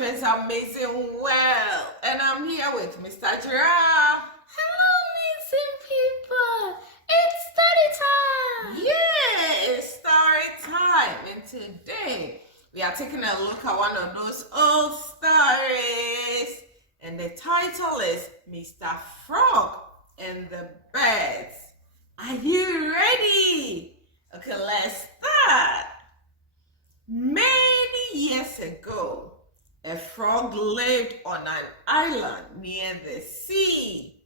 to his amazing world, and I'm here with Mr. Giraffe. Hello, amazing people! It's study time! Yeah, it's story time, and today we are taking a look at one of those old stories, and the title is Mr. Frog and the Birds. Are you ready? Okay, let's start. Many years ago, a frog lived on an island near the sea.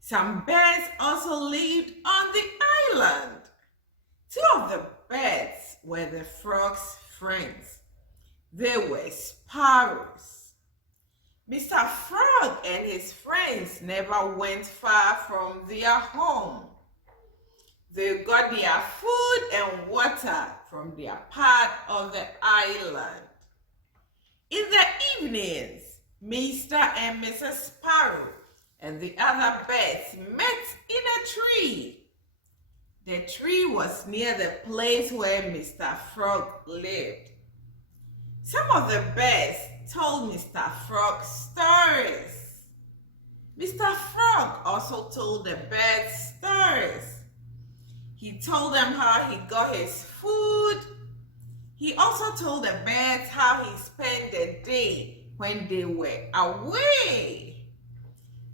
Some birds also lived on the island. Two of the birds were the frog's friends. They were sparrows. Mr. Frog and his friends never went far from their home. They got their food and water from their part of the island. In the evenings, Mr. and Mrs. Sparrow and the other birds met in a tree. The tree was near the place where Mr. Frog lived. Some of the birds told Mr. Frog stories. Mr. Frog also told the birds stories. He told them how he got his food. He also told the birds how he spent the day when they were away.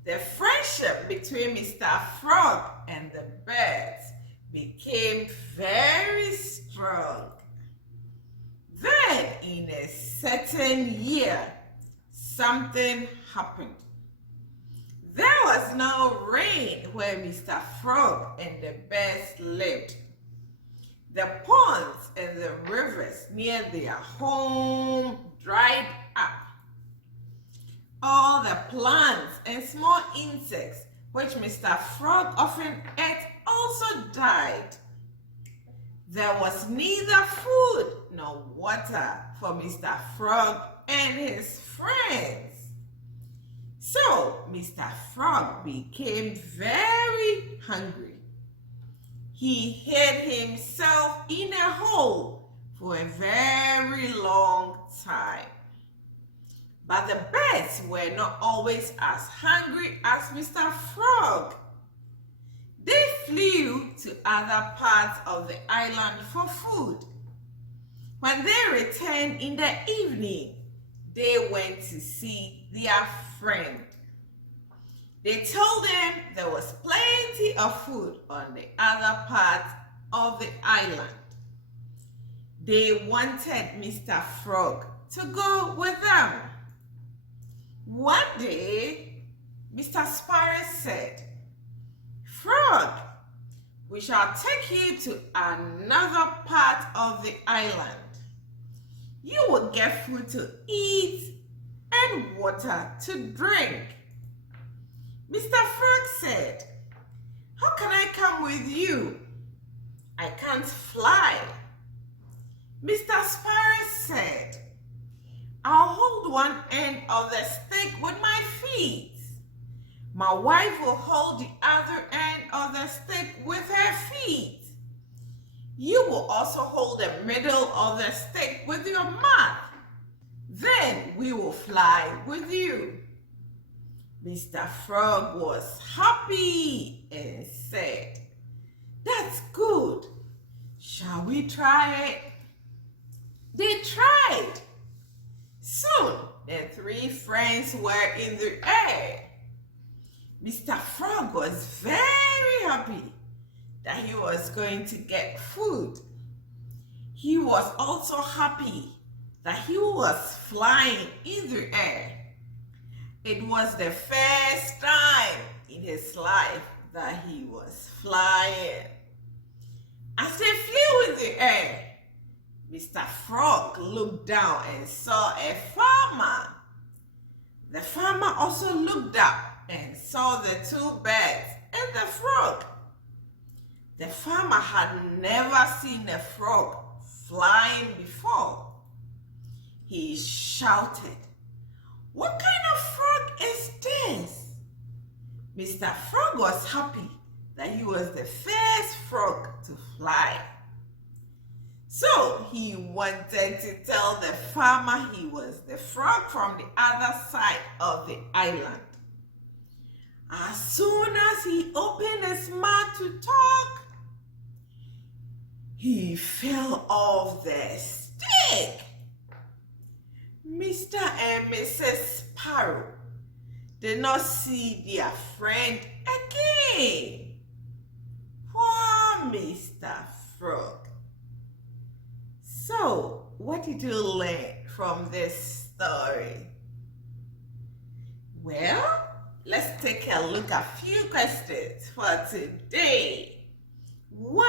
The friendship between Mr. Frog and the birds became very strong. Then, in a certain year, something happened. There was no rain where Mr. Frog and the birds lived. The ponds and the rivers near their home dried up. All the plants and small insects which Mr. Frog often ate also died. There was neither food nor water for Mr. Frog and his friends. So Mr. Frog became very hungry. He hid himself in a hole for a very long time. But the birds were not always as hungry as Mr. Frog. They flew to other parts of the island for food. When they returned in the evening, they went to see their friend. They told them there was plenty of food on the other part of the island. They wanted Mr. Frog to go with them. One day, Mr. Sparrow said, "Frog, we shall take you to another part of the island. You will get food to eat and water to drink." Mr. Frog said, "How can I come with you? I can't fly." Mr. Sparrow said, "I'll hold one end of the stick with my feet. My wife will hold the other end of the stick with her feet. You will also hold the middle of the stick with your mouth. Then we will fly with you." Mr. Frog was happy and said, "That's good. Shall we try it?" They tried. Soon, the three friends were in the air. Mr. Frog was very happy that he was going to get food. He was also happy that he was flying in the air. It was the first time in his life that he was flying. As they flew in the air, Mr. Frog looked down and saw a farmer. The farmer also looked up and saw the two birds and the frog. The farmer had never seen a frog flying before. He shouted, "What kind of frog is this?" Mr. Frog was happy that he was the first frog to fly. So he wanted to tell the farmer he was the frog from the other side of the island. As soon as he opened his mouth to talk, he fell off the stick. Mr. and Mrs. Sparrow did not see their friend again. Poor Mr. Frog. So, what did you learn from this story? Well, let's take a look at a few questions for today. 1.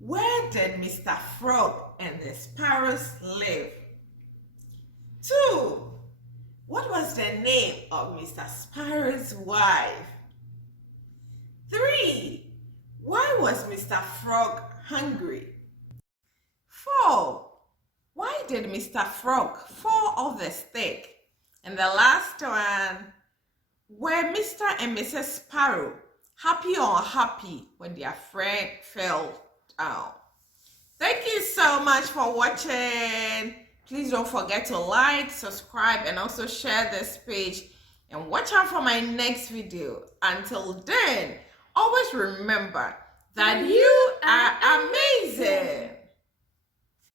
Where did Mr. Frog and the sparrows live? 2. What was the name of Mr. Sparrow's wife? 3. Why was Mr. Frog hungry? 4. Why did Mr. Frog fall off the stick? And the last one, were Mr. and Mrs. Sparrow happy or unhappy when their friend fell down? Thank you so much for watching. Please don't forget to like, subscribe, and also share this page. And watch out for my next video. Until then, always remember that you are amazing.